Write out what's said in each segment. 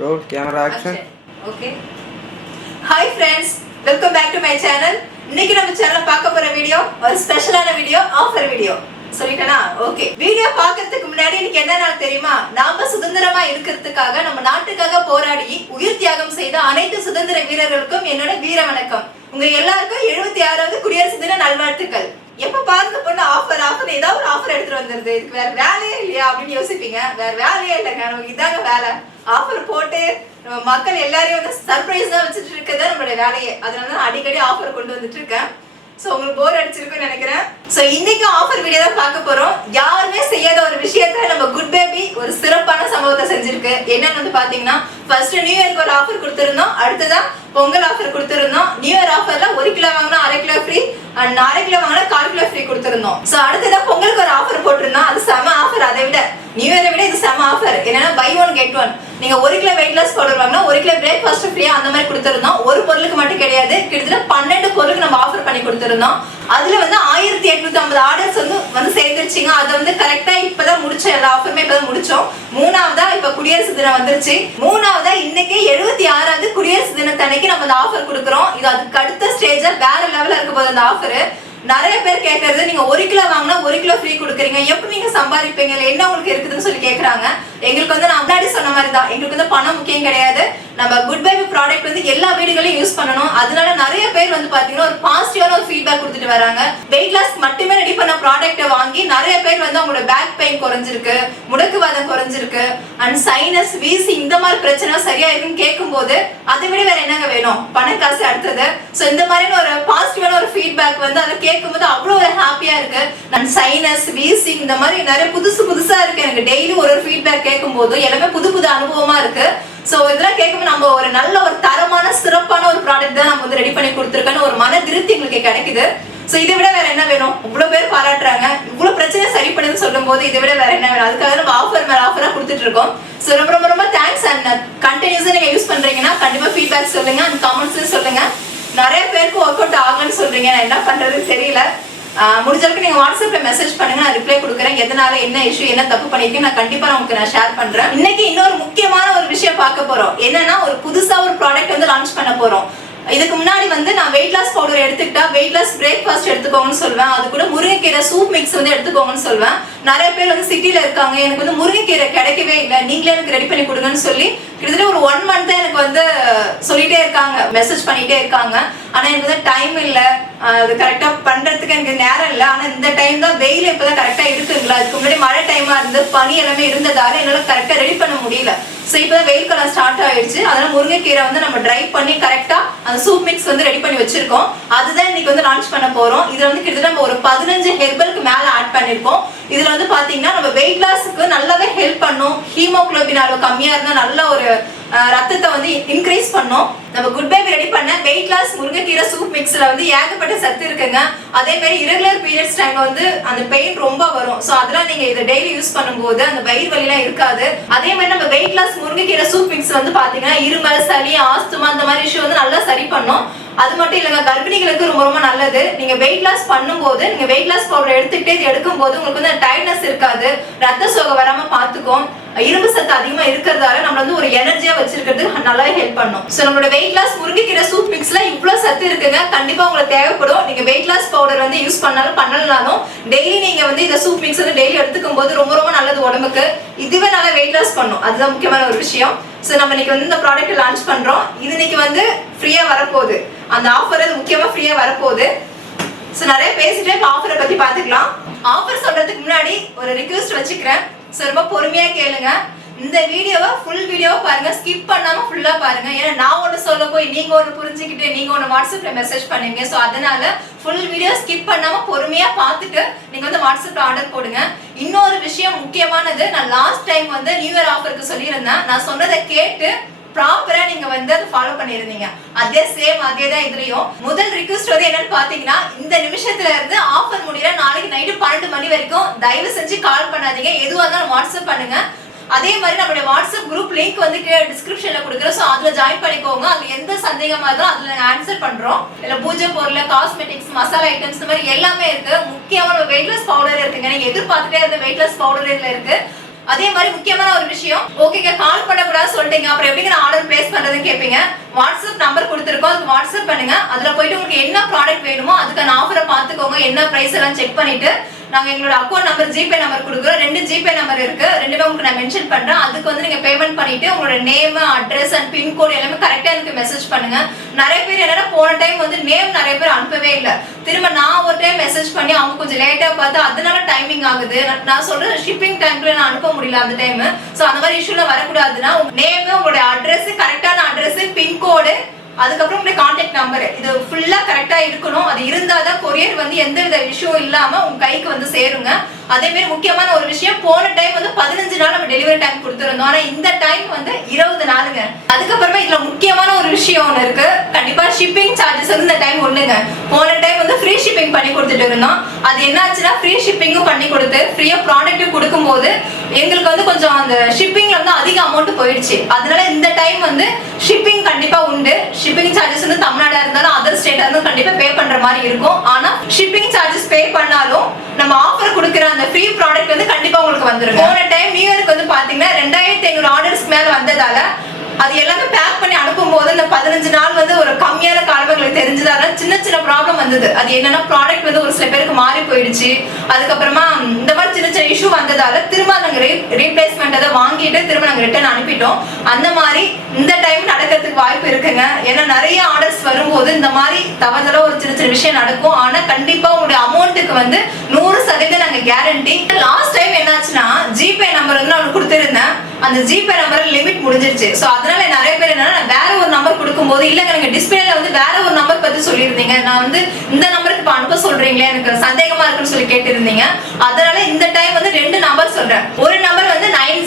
Roll camera action okay hi friends welcome back to my channel இன்னைக்கு நம்ம சேனல்ல பார்க்க போற வீடியோ ஒரு ஸ்பெஷலான வீடியோ ஆஃபர் வீடியோ சொல்லிட்டேனா? ஓகே வீடியோ பாக்குறதுக்கு முன்னாடி எனக்கு என்ன நாள் தெரியுமா? நாம சுதந்திரமா இருக்கிறதுக்காக நம்ம நாட்டுக்காக போராடி உயிர் தியாகம் செய்த அனைத்து சுதந்திர வீரர்களுக்கும் என்னோட வீர வணக்கம். உங்க எல்லாருக்கும் எழுபத்தி ஆறாவது குடியரசு தின நல்வாழ்த்துக்கள். எப்ப பாருங்க பொண்ணு ஆஃபர் ஆஃபர் ஏதாவது ஒரு ஆஃபர் எடுத்துட்டு வந்துருது. இதுக்கு வேற வேலையே இல்லையா? அப்படின்னு யோசிப்பீங்க. வேற வேலையே இல்லைங்க. நமக்கு இதாங்க வேலை. ஆஃபர் போட்டு நம்ம மக்கள் எல்லாரையும் வந்து சர்ப்ரைஸ் தான் வச்சுட்டு இருக்கதான் நம்மளுடைய வேலையை. அதனால தான் அடிக்கடி ஆஃபர் கொண்டு வந்துட்டு இருக்கேன். ஸோ உங்களுக்கு போர் அடிச்சிருக்கும்னு நினைக்கிறேன். ஸோ இன்னைக்கு ஆஃபர் வீடியோ தான் பார்க்க போறோம். யாருமே செய்யாத ஒரு விஷயத்த நம்ம குட் பேபி ஒரு சிறப்பான சம்பவத்தை செஞ்சிருக்கு. என்னன்னு வந்து பாத்தீங்கன்னா ஃபர்ஸ்ட் நியூ இயர்க்கு ஒரு ஆஃபர் கொடுத்துருந்தோம். அடுத்ததா பொங்கல் ஆஃபர் கொடுத்துருந்தோம். நியூ இயர் ஆஃபர்ல ஒரு கிலோ வாங்கினா அரை கிலோ ஃப்ரீ அண்ட் அரை கிலோ வாங்கினா கால் கிலோ ஃப்ரீ கொடுத்துருந்தோம். ஸோ அடுத்ததா பொங்கலுக்கு ஒரு ஆஃபர் போட்டிருந்தோம். அது செம ஆஃபர் அதை விட நியூ இயரை விட இது செம ஆஃபர் என்னன்னா பை ஒன் கெட் ஒன் நீங்க ஒரு கிலோ வெயிட் லாஸ் பவுடர் வாங்கினா ஒரு கிலோ பிரேக்ஃபாஸ்ட் ஃப்ரீயா அந்த மாதிரி கொடுத்துருந்தோம். ஒரு பொருளுக்கு மட்டும் கிடையாது. கிட்டத்தட்ட பன்னெண்டு பொருளுக்கு நம்ம ஆஃபர் பண்ணி கொடுத்துருந்தோம். அதுல வந்து ஆயிரத்தி எட்நூத்தி ஐம்பது ஆர்டர்ஸ் வந்து வந்து சேர்ந்துருச்சுங்க. அதை வந்து கரெக்டா இப்பதான் முடிச்சோம். எல்லா ஆஃபருமே இப்பதான் முடிச்சோம். மூணாவதா இப்ப குடியரசு தினம் வந்துருச்சு. மூணாவதா இன்னைக்கு எழுபத்தி ஆறாவது குடியரசு தினத்தன்னைக்கு நம்ம அந்த ஆஃபர் கொடுக்குறோம். இது அதுக்கு அடுத்த ஸ்டேஜ்ல வேற லெவல்ல இருக்க போது அந்த ஆஃபர் நிறைய பேர் கேட்கறது நீங்க ஒரு கிலோ வாங்கினா ஒரு கிலோ ஃப்ரீ கொடுக்குறீங்க. எப்படி நீங்க சம்பாதிப்பீங்க. என்ன உங்களுக்கு இருக்குதுன்னு சொல்லி கேட்கறாங்க எங்களுக்கு வந்து நான் முன்னாடி சொன்ன மாதிரி தான் எங்களுக்கு வந்து பணம் முக்கியம் கிடையாது. நம்ம குட் பை ப்ராடக்ட் வந்து எல்லா வீடுகளையும் யூஸ் பண்ணணும். அதனால நிறைய பேர் வந்து பாத்தீங்கன்னா ஒரு பாசிட்டிவான ஒரு ஃபீட்பேக் கொடுத்துட்டு வராங்க. வெயிட் லாஸ் மட்டுமே ரெடி பண்ண ப்ராடக்ட்டை வாங்கி நிறைய பேர் வந்து அவங்களோட பேக் பெயின் குறைஞ்சிருக்கு முடக்குவாதம் குறைஞ்சிருக்கு. அண்ட் சைனஸ் வீசி இந்த மாதிரி பிரச்சனை சரியா இருக்குன்னு கேட்கும்போது அதை விட வேற என்னங்க வேணும்? பணம் காசு அடுத்தது. ஸோ இந்த மாதிரியான ஒரு பாசிட்டிவான ஒரு ஃபீட்பேக் வந்து அதை கேட்கும்போது அவ்வளோ ஒரு ஹாப்பியா இருக்கு. அண்ட் சைனஸ் வீசிங் இந்த மாதிரி நிறைய புதுசு புதுசா இருக்கு. எனக்கு டெய்லி ஒரு ஒரு ஃபீட்பேக் கேட்கும்போது எல்லாமே புது புது அனுபவமா இருக்கு. ஸோ இதெல்லாம் கேட்கும்போது நம்ம ஒரு நல்ல ஒரு தரமான சிறப்பான ஒரு ப்ராடக்ட் தான் நம்ம வந்து ரெடி பண்ணி கொடுத்துருக்கோன்னு ஒரு மன திருப்தி எங்களுக்கு கிடைக்குது. ஸோ இதை விட வேற என்ன வேணும்? இவ்வளோ பேர் பாராட்டுறாங்க. இவ்வளோ பிரச்சனை சரி பண்ணுன்னு சொல்லும் போது இதை விட வேற என்ன வேணும்? அதுக்காக நம்ம ஆஃபர் மேல ஆஃபரா கொடுத்துட்டு இருக்கோம். ஸோ ரொம்ப ரொம்ப ரொம்ப தேங்க்ஸ் அண்ட் கண்டினியூஸாக நீங்க யூஸ் பண்றீங்கன்னா கண்டிப்பா ஃபீட்பேக் சொல்லுங்க. அண்ட் கமெண்ட்ஸ் சொல்லுங்க. நிறைய பேருக்கு ஒர்க் அவுட் ஆகலன்னு சொல்றீங்க. நான் என்ன பண்றது தெரியல. முடிஞ்சளவுக்கு நீங்க வாட்ஸ்அப்ல மெசேஜ் பண்ணுங்க நான் ரிப்ளை கொடுக்குறேன். எதனால என்ன இஷ்யூ என்ன தப்பு பண்ணிருக்கேன் நான் கண்டிப்பா நான் உங்களுக்கு நான் ஷேர் பண்றேன். இன்னைக்கு இன்னொரு முக்கியமான ஒரு விஷயம் பார்க்க போறோம். என்னன்னா ஒரு புதுசா ஒரு ப்ராடக்ட் வந்து லான்ச் பண்ண போறோம். இதுக்கு முன்னாடி வந்து நான் வெயிட் லாஸ் பவுடர் எடுத்துக்கிட்டா வெயிட் லாஸ் பிரேக்ஃபாஸ்ட் எடுத்துக்கோங்கன்னு சொல்வேன். அது கூட முருங்கைக்கீரை சூப் மிக்ஸ் வந்து எடுத்துக்கோங்கன்னு சொல்வேன். நிறைய பேர் வந்து சிட்டில இருக்காங்க. எனக்கு வந்து முருங்கைக்கீரை கிடைக்கவே இல்லை. நீங்களே எனக்கு ரெடி பண்ணி கொடுங்கன்னு சொல்லி கிட்டத்தட்ட ஒரு ஒன் மந்த் எனக்கு வந்து சொல்லிட்டே இருக்காங்க. மெசேஜ் பண்ணிட்டே இருக்காங்க. ஆனா எனக்கு வந்து டைம் இல்ல. அது கரெக்டா பண்றதுக்கு எனக்கு நேரம் இல்ல. ஆனா இந்த டைம் தான் வெயில் இப்பதான் கரெக்டா இருக்குங்களா? அதுக்கு முன்னாடி மழை டைமா இருந்து பனி எல்லாமே இருந்ததால என்னால கரெக்டா ரெடி பண்ண முடியல. சோ இப்பதான் வெயில் காலம் ஸ்டார்ட் ஆயிடுச்சு. அதனால முருங்கைக்கீரை வந்து நம்ம ட்ரை பண்ணி கரெக்டா அந்த சூப் மிக்ஸ் வந்து ரெடி பண்ணி வச்சிருக்கோம். அதுதான் இன்னைக்கு வந்து லான்ச் பண்ண போறோம். இதுல வந்து கிட்டத்தட்ட நம்ம ஒரு பதினஞ்சு ஹெர்பலுக்கு மேல ஆட் பண்ணிருக்கோம். இதுல வந்து பாத்தீங்கன்னா நம்ம வெயிட் லாஸுக்கு நல்லாவே ஹெல்ப் பண்ணும். ஹீமோகுளோபின் அளவு கம்மியா இருந்தா நல்ல ஒரு ரத்தத்தை வந்து இன்க்ரீஸ் பண்ணும். நம்ம குட் பேபி ரெடி பண்ண வெயிட் லாஸ் முருங்கைக்கீரை சூப் மிக்ஸ்ல வந்து ஏகப்பட்ட சத்து இருக்குங்க. அதே மாதிரி இரகுலர் பீரியட்ஸ் டைம்ல வந்து அந்த பெயின் ரொம்ப வரும். சோ அதெல்லாம் நீங்க இதை டெய்லி யூஸ் பண்ணும்போது அந்த வயிறு வலிலாம் இருக்காது. அதே மாதிரி நம்ம வெயிட் லாஸ் முருங்கைக்கீரை சூப் மிக்ஸ் வந்து பாத்தீங்கன்னா இருமல் சளி ஆஸ்துமா அந்த மாதிரி இஷ்யூ வந்து நல்லா சரி பண்ணும். அது மட்டும் இல்லைங்க கர்ப்பிணிகளுக்கு ரொம்ப ரொம்ப நல்லது. நீங்க வெயிட் லாஸ் பண்ணும்போது நீங்க வெயிட் லாஸ் பவுடர் எடுத்துக்கிட்டே எடுக்கும் போது உங்களுக்கு வந்து டயர்ட்னஸ் இருக்காது. ரத்த சோகை வராம பாத்துக்கும் இரும்பு சத்து அதிகமா இருக்கிறதால நம்ம வந்து ஒரு எனர்ஜியா வச்சிருக்கிறது நல்லாவே ஹெல்ப் பண்ணும். சோ நம்மளோட வெயிட் லாஸ் முருங்கைக்கீரை சூப் மிக்ஸ்ல இவ்வளவு சத்து இருக்குங்க. கண்டிப்பா உங்களுக்கு தேவைப்படும். நீங்க வெயிட் லாஸ் பவுடர் வந்து யூஸ் பண்ணாலும் பண்ணலனாலும் டெய்லி நீங்க வந்து இந்த சூப் மிக்ஸ் வந்து டெய்லி எடுத்துக்கும் போது ரொம்ப ரொம்ப நல்லது உடம்புக்கு. இதுவே நல்லா வெயிட் லாஸ் பண்ணும். அதுதான் முக்கியமான ஒரு விஷயம். சோ நம்ம இன்னைக்கு வந்து இந்த ப்ராடக்ட் லான்ச் பண்றோம். இது இன்னைக்கு வந்து ஃப்ரீயா வரப்போகுது. அந்த ஆஃபர் அது முக்கியமா ஃப்ரீயா வரப்போகுது. சோ நிறைய பேசிட்டே இப்போ ஆஃபரை பத்தி பாத்துக்கலாம் ஆஃபர் சொல்றதுக்கு முன்னாடி ஒரு ரிக்வெஸ்ட் வச்சுக்கிறேன். ஸோ ரொம்ப பொறுமையா கேளுங்க. இந்த வீடியோவை ஃபுல் வீடியோவை பாருங்க. ஸ்கிப் பண்ணாம ஃபுல்லா பாருங்க. ஏன்னா நான் ஒன்று சொல்ல போய் நீங்க ஒன்று புரிஞ்சுக்கிட்டு நீங்க ஒன்று வாட்ஸ்அப்ல மெசேஜ் பண்ணுவீங்க ஸோ அதனால ஃபுல் வீடியோ ஸ்கிப் பண்ணாம பொறுமையா பார்த்துட்டு நீங்க வந்து வாட்ஸ்அப்ல ஆர்டர் போடுங்க. இன்னொரு விஷயம் முக்கியமானது நான் லாஸ்ட் டைம் வந்து நியூ இயர் ஆஃபருக்கு சொல்லியிருந்தேன். நான் சொன்னதை கேட்டு ப்ராப்பரா நீங்க வந்து அதை ஃபாலோ பண்ணிருந்தீங்க அதே சேம் அதே தான் இதுலயும். முதல் ரிக்வஸ்ட் வந்து என்னன்னு பாத்தீங்கன்னா இந்த நிமிஷத்துல இருந்து ஆஃபர் முடியற நாளைக்கு நைட்டு பன்னெண்டு மணி வரைக்கும் தயவு செஞ்சு கால் பண்ணாதீங்க. எதுவாக இருந்தாலும் வாட்ஸ்அப் பண்ணுங்க. அதே மாதிரி நம்மளுடைய வாட்ஸ்அப் குரூப் லிங்க் வந்து கீழே டிஸ்கிரிப்ஷன்ல கொடுக்குறோம். ஸோ அதுல ஜாயின் பண்ணிக்கோங்க. அதுல எந்த சந்தேகமா இருந்தாலும் அதுல நாங்க ஆன்சர் பண்றோம். இல்ல பூஜை பொருள் காஸ்மெட்டிக்ஸ் மசாலா ஐட்டம்ஸ் இந்த மாதிரி எல்லாமே இருக்கு. முக்கியமான வெயிட்லெஸ் பவுடர் இருக்குங்க. நீங்க எதிர்பார்த்துட்டே இருந்த வெயிட்லெஸ் பவுடர் இதுல இருக்கு. அதே மாதிரி முக்கியமான ஒரு விஷயம் ஓகேங்க கால் பண்ணக்கூடாது சொல்லிட்டீங்க. அப்புறம் எப்படிங்க நான் ஆர்டர் பிளேஸ் பண்றதுன்னு கேட்பீங்க வாட்ஸ்அப் நம்பர் கொடுத்துருக்கோம். அதுக்கு வாட்ஸ்அப் பண்ணுங்க. அதுல போயிட்டு உங்களுக்கு என்ன ப்ராடக்ட் வேணுமோ அதுக்கான ஆஃபரை பார்த்துக்கோங்க. என்ன ப்ரைஸ் எல்லாம் செக் பண்ணிட்டு நாங்க எங்களோட அக்கௌண்ட் நம்பர் ஜிபே நம்பர் கொடுக்குறோம். ரெண்டு ஜிபே நம்பர் இருக்கு. ரெண்டுமே உங்களுக்கு நான் மென்ஷன் பண்றேன். அதுக்கு வந்து நீங்க பேமெண்ட் பண்ணிட்டு உங்களோட நேம் அட்ரஸ் அண்ட் பின்கோடு எல்லாமே கரெக்டா எனக்கு மெசேஜ் பண்ணுங்க. நிறைய பேர் என்னன்னா போன டைம் வந்து நேம் நிறைய பேர் அனுப்பவே இல்லை. திரும்ப நான் ஒரு டைம் மெசேஜ் பண்ணி அவங்க கொஞ்சம் லேட்டா பார்த்து அதனால டைமிங் ஆகுது. நான் நான் சொல்றேன் ஷிப்பிங் டைம்ல நான் அனுப்ப முடியல அந்த டைம் சோ அந்த மாதிரி இஷ்யூல வரக்கூடாதுன்னா நேம் உங்களோட அட்ரஸ் கரெக்டான அட்ரஸ் பின்கோடு அதுக்கப்புறம் உங்களுடைய கான்டாக்ட் நம்பர் இது ஃபுல்லாக கரெக்டாக இருக்கணும். அது இருந்தால் தான் கொரியர் வந்து எந்த வித விஷயம் இல்லாமல் உங்கள் கைக்கு வந்து சேருங்க. அதேமாரி முக்கியமான ஒரு விஷயம் போன டைம் வந்து பதினஞ்சு நாள் நம்ம டெலிவரி டைம் கொடுத்துருந்தோம். ஆனால் இந்த டைம் வந்து இருபது நாளுங்க. அதுக்கப்புறமா இதில் முக்கியமான ஒரு விஷயம் ஒன்று இருக்குது கண்டிப்பாக ஷிப்பிங் சார்ஜஸ் வந்து இந்த டைம் ஒன்றுங்க போன டைம் ஃப்ரீ ஷிப்பிங் பண்ணி கொடுத்துட்டு இருந்தோம். அது என்னாச்சுன்னா ஃப்ரீ ஷிப்பிங்கும் பண்ணி கொடுத்து ஃப்ரீயா ப்ராடக்ட்டும் கொடுக்கும்போது எங்களுக்கு வந்து கொஞ்சம் அந்த ஷிப்பிங்ல வந்து அதிக அமௌண்ட் போயிடுச்சு. அதனால இந்த டைம் வந்து ஷிப்பிங் கண்டிப்பா உண்டு. ஷிப்பிங் சார்ஜஸ் வந்து தமிழ்நாடா இருந்தாலும் அதர் ஸ்டேட்டா இருந்தாலும் கண்டிப்பா பே பண்ற மாதிரி இருக்கும். ஆனா ஷிப்பிங் சார்ஜஸ் பே பண்ணாலும் நம்ம ஆஃபர் கொடுக்குற அந்த ஃப்ரீ ப்ராடக்ட் வந்து கண்டிப்பா உங்களுக்கு வந்துடும் போன டைம் நியூ இயர்க்கு வந்து பாத்தீங்கன்னா ரெண்டாயிரத்தி ஐநூறு ஆர்டர்ஸ்க்கு மேல வந்ததால அது எல்லாமே பேக் பண்ணி அனுப்பும் போது இந்த பதினஞ்சு நாள் வந்து ஒரு கம்மியான காலம் தெரிஞ்சதால சின்ன சின்ன ப்ராப்ளம் வந்தது. அது என்னன்னா ப்ராடக்ட் வந்து ஒரு சில பேருக்கு மாறி போயிடுச்சு. அதுக்கப்புறமா இந்த மாதிரி சின்ன சின்ன இஷ்யூ வந்ததால திரும்ப நாங்க ரீப்ளேஸ்மெண்ட் அதை வாங்கிட்டு திரும்ப நாங்க ரிட்டர்ன் அனுப்பிட்டோம். அந்த மாதிரி இந்த டைம் நடக்கிறதுக்கு வாய்ப்பு இருக்குங்க. ஏன்னா நிறைய ஆர்டர்ஸ் வரும்போது இந்த மாதிரி தவறுதலா ஒரு சின்ன சின்ன விஷயம் நடக்கும். ஆனா கண்டிப்பா உங்களுடைய அமௌண்ட்டுக்கு வந்து நூறு சதவீதம் நாங்க கேரண்டி லாஸ்ட் டைம் என்னாச்சுன்னா ஜிபே நம்பர் வந்து நான் கொடுத்திருந்தேன். அந்த ஜிபே நம்பர் லிமிட் முடிஞ்சிருச்சு. சோ அதனால நிறைய பேர் என்னன்னா வேற ஒரு நம்பர் கொடுக்கும்போது இல்லங்க நீங்க டிஸ்பிளேல வந்து வேற ஒரு நம்பர் பத்தி சொல்லியிருந்தீங்க. நான் வந்து இந்த நம்பருக்கு இப்ப அனுப்ப சொல்றீங்களே எனக்கு சந்தேகமா இருக்குன்னு சொல்லி கேட்டிருந்தீங்க. அதனால இந்த டைம் வந்து ரெண்டு நம்பர் சொல்றேன். ஒரு number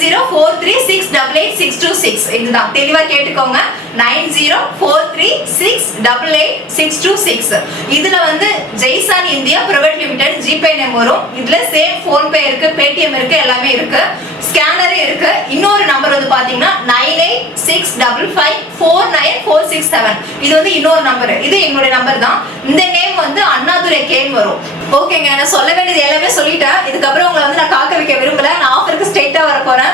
zero four three six double eight six two six. இதுதான். தெளிவா கேட்டுக்கோங்க. Nine zero four three six double eight six two six. இதுல வந்து Jaisan India private limited GPay number வரும். இதுல சேம் போன்பே இருக்கு பேடிஎம் இருக்கு எல்லாமே இருக்கு. ஸ்கேனரே இருக்கு. இன்னொரு நம்பர் வந்து பாத்தீங்கன்னா nine eight six double five four nine four six seven. இது வந்து இன்னொரு நம்பர் இது எங்களுடைய நம்பர் தான். இந்த நேம் வந்து அண்ணாதுரை கேன் வரும். ஓகேங்க நான் சொல்ல வேண்டியது எல்லாமே சொல்லிட்டேன். இதுக்கப்புறம் உங்களை வந்து நான் காக்க வைக்க விரும்பல. நான் ஆஃபருக்கு ஸ்ட்ரெயிட்டா வர போறேன்.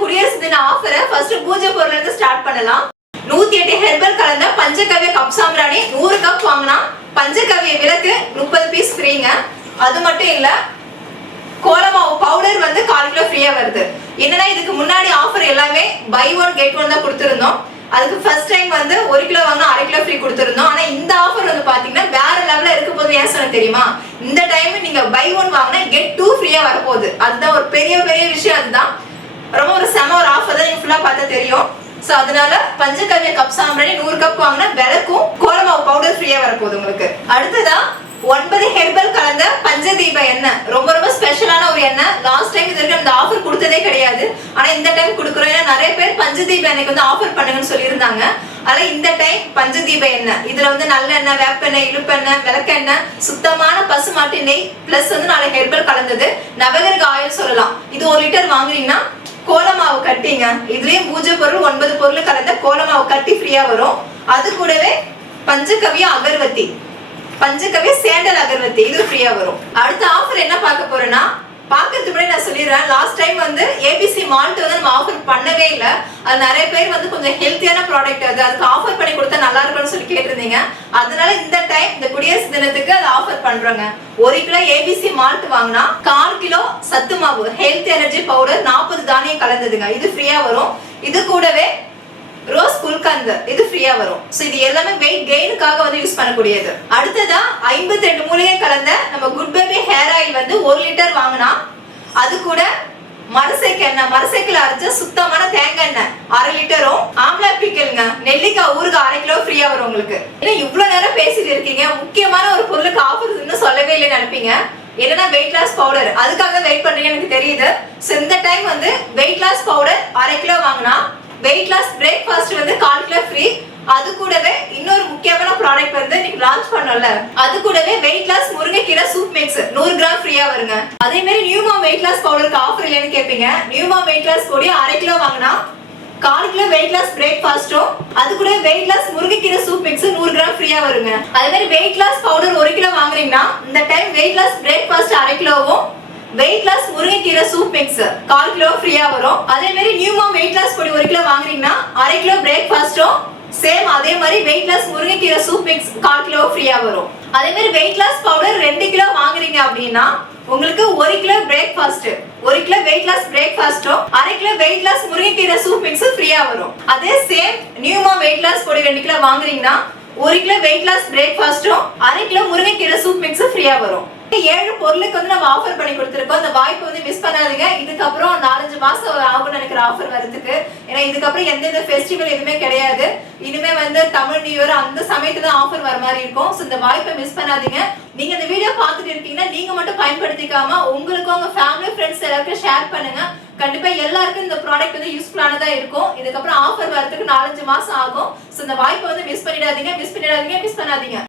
குடியரசு தின ஆஃபரை ஃபர்ஸ்ட் பூஜை பொருள்ல இருந்து ஸ்டார்ட் பண்ணலாம். நூத்தி எட்டு ஹெர்பல் கலந்த பஞ்சகவ்ய கப் சாம்பிராணி நூறு கப் வாங்கினா பஞ்சகவ்ய விளக்கு முப்பது பீஸ் ஃப்ரீங்க அது மட்டும் இல்ல கோலமாவு பவுடர் வந்து கால் கிலோ ஃப்ரீயா வருது. என்னன்னா இதுக்கு முன்னாடி ஆஃபர் எல்லாமே பை ஒன் கெட் ஒன் தான் கொடுத்துருந்தோம். அதுக்கு ஃபர்ஸ்ட் டைம் வந்து ஒரு கிலோ வாங்கினா அரை கிலோ ஃப்ரீ கொடுத்துருந்தோம். ஆனா இந்த ஆஃபர் வந்து பாத்தீங்கன்னா வேற லெவல்ல இருக்க போது ஏன் சொன்ன தெரியுமா? இந்த டைம் நீங்க பை ஒன் வாங்கினா கெட் டூ ஃப்ரீயா வரப்போகுது. அதுதான் ஒரு பெரிய பெரிய விஷயம் அதுதான். ரொம்ப ஒரு செம ஒரு ஆஃபர் தான் நீங்க ஃபுல்லா பார்த்தா தெரியும். சோ அதனால பஞ்சகவ்ய கப் சாம்பிராணி நூறு கப் வாங்கினா விளக்கும் கோலமாவு பவுடர் ஃப்ரீயா வரப்போகுது உங்களுக்கு. அடுத்ததா ஒன்பது ஹெர்பல் கலந்த பஞ்சதீப எண்ணெய். ரொம்ப ரொம்ப ஸ்பெஷலான ஒரு எண்ணெய். லாஸ்ட் டைம் இது வரைக்கும் அந்த ஆஃபர் கொடுத்ததே கிடையாது. ஆனா இந்த டைம் கொடுக்குறோம். ஏன்னா நிறைய பேர் பஞ்சதீப எண்ணெய்க்கு வந்து ஆஃபர் பண்ணுங்கன்னு சொல்லியிருந்தாங்க. ஆனா இந்த டைம் பஞ்சதீப எண்ணெய். இதுல வந்து நல்லெண்ணெய் வேப்பெண்ணெய் இழுப்பெண்ணெய் விளக்கெண்ணெய் சுத்தமான பசுமாட்டு நெய் பிளஸ் வந்து நாலு ஹெர்பல் கலந்தது. நவகரக ஆயில் சொல்லலாம். இது ஒரு லிட்டர் வாங்குனீங்கன்னா கோலமாவு கட்டிங்க. இதுலயும் பூஜை பொருள் ஒன்பது பொருள் கலந்த கோலமாவு கட்டி ஃப்ரீயா வரும். அது கூடவே பஞ்சகவிய அகர்வத்தி. பஞ்சகவிய சேண்டல் அகர்வத்தி இது ஃப்ரீயா வரும். அடுத்த ஆஃபர் என்ன பார்க்க போறேன்னா பார்க்கறதுக்கு முன்னாடி நான் சொல்லிடுறேன். லாஸ்ட் டைம் வந்து ஏபிசி மால்ட் வந்து நம்ம ஆஃபர் பண்ணவே இல்லை. அது நிறைய பேர் வந்து கொஞ்சம் ஹெல்த்தியான ப்ராடக்ட் அது. அதுக்கு ஆஃபர் பண்ணி கொடுத்தா நல்லா இருக்கும்னு சொல்லி கேட்டிருந்தீங்க. அதனால இந்த டைம் இந்த குடியரசு தினத்துக்கு அதை ஆஃபர் பண்றோங்க. ஒரு கிலோ ஏபிசி மால்ட் வாங்கினா கால் கிலோ சத்து மாவு ஹெல்த் எனர்ஜி பவுடர் நாற்பது தானியம் கலந்ததுங்க. இது ஃப்ரீயா வரும். இது கூடவே ரோஸ் குல்கந்து இது ஃப்ரீயா வரும். சோ இது எல்லாமே வெயிட் கெயினுக்காக வந்து யூஸ் பண்ணக்கூடியது. அடுத்ததா ஐம்பத்தி ரெண்டு மூலிகை கலந்த நம்ம குட் பேபி ஹேர் ஆயில் வந்து ஒரு லிட்டர் வாங்கினா அது கூட மரசைக்கு எண்ணெய் மரசைக்கில் அரைச்ச சுத்தமான தேங்காய் எண்ணெய் அரை லிட்டரும் ஆம்லா பிக்கலுங்க நெல்லிக்காய் ஊருக்கு அரை கிலோ ஃப்ரீயா வரும் உங்களுக்கு. ஏன்னா இவ்வளவு நேரம் பேசிட்டு இருக்கீங்க. முக்கியமான ஒரு பொருளுக்கு ஆஃபர் இன்னும் சொல்லவே இல்லைன்னு நினைப்பீங்க. என்னன்னா வெயிட் லாஸ் பவுடர் அதுக்காக வெயிட் பண்றீங்க எனக்கு தெரியுது. ஸோ இந்த டைம் வந்து வெயிட் லாஸ் பவுடர் அரை கிலோ வாங்கினா வெயிட் லாஸ் பிரேக்ஃபாஸ்ட் வந்து கால் கிலோ ஃப்ரீ அது கூடவே இன்னொரு முக்கியமான ப்ராடக்ட் வந்து நீங்க லான்ச் பண்ணல அது கூடவே வெயிட் லாஸ் முருங்கைக்கீரை சூப் மிக்ஸ் நூறு கிராம் ஃப்ரீயா வருங்க. அதே மாதிரி நியூமா வெயிட் லாஸ் பவுடருக்கு ஆஃபர் இல்லைன்னு கேட்பீங்க நியூமா வெயிட் லாஸ் பொடி அரை கிலோ வாங்கினா கால் கிலோ வெயிட் லாஸ் பிரேக்ஃபாஸ்டும் அது கூட வெயிட் லாஸ் முருங்கைக்கீரை சூப் மிக்ஸ் நூறு கிராம் ஃப்ரீயா வருங்க. அதே மாதிரி வெயிட் லாஸ் பவுடர் ஒரு கிலோ வாங்குறீங்கன்னா இந்த டைம் வெயிட் லாஸ் பிரேக்ஃபாஸ்ட் அரை கிலோவும் வெயிட் லாஸ் முருங்கைக்கீரை சூப் மிக்ஸ் கால் கிலோ ஃப்ரீயா வரும். அதே மாதிரி நியூமா வெயிட் லாஸ் பொடி ஒரு கிலோ வாங்குறீங்கன்னா அரை கிலோ பிரேக்ஃபாஸ்டும் சேம் அதே மாதிரி வெயிட் லாஸ் முருங்கைக்கீரை சூப் மிக்ஸ் கால் கிலோ ஃப்ரீயா வரும். அதே மாதிரி வெயிட் லாஸ் பவுடர் ரெண்டு கிலோ வாங்குறீங்க அப்படின்னா உங்களுக்கு ஒரு கிலோ பிரேக்ஃபாஸ்ட் ஒரு கிலோ வெயிட் லாஸ் பிரேக்ஃபாஸ்டும் அரை கிலோ வெயிட் லாஸ் முருங்கைக்கீரை சூப் மிக்ஸ் ஃப்ரீயா வரும். அதே சேம் நியூமா வெயிட் லாஸ் பொடி ரெண்டு கிலோ வாங்குறீங்கன்னா ஒரு கிலோ வெயிட் லாஸ் பிரேக்ஃபாஸ்டும் அரை கிலோ முருங்கைக்கீரை சூப் மிக்ஸ் ஃப்ரீயா வரும். ஏழு பொருளுக்கு வந்து நம்ம ஆஃபர் பண்ணி கொடுத்துருக்கோம். அந்த வாய்ப்பு வந்து மிஸ் பண்ணாதீங்க. இதுக்கப்புறம் நாலஞ்சு மாசம் ஆகும்னு நினைக்கிற ஆஃபர் வரதுக்கு ஏன்னா இதுக்கப்புறம் எந்தெந்த ஃபெஸ்டிவல் எதுவுமே கிடையாது. இனிமே வந்து தமிழ் நியூ இயர் அந்த சமயத்துல தான் ஆஃபர் வர மாதிரி இருக்கும். ஸோ இந்த வாய்ப்பை மிஸ் பண்ணாதீங்க. நீங்க இந்த வீடியோ பார்த்துட்டு இருக்கீங்கன்னா நீங்க மட்டும் பயன்படுத்திக்காம உங்களுக்கும் உங்க ஃபேமிலி ஃப்ரெண்ட்ஸ் எல்லாருக்கும் ஷேர் பண்ணுங்க. கண்டிப்பா எல்லாருக்கும் இந்த ப்ராடக்ட் வந்து யூஸ்ஃபுல்லானதா இருக்கும். இதுக்கப்புறம் ஆஃபர் வரதுக்கு நாலஞ்சு மாசம் ஆகும். ஸோ இந்த வாய்ப்பை வந்து மிஸ் பண்ணிடாதீங்க. மிஸ் பண்ணிடாதீங்க. மிஸ் பண்ணாதீங்க.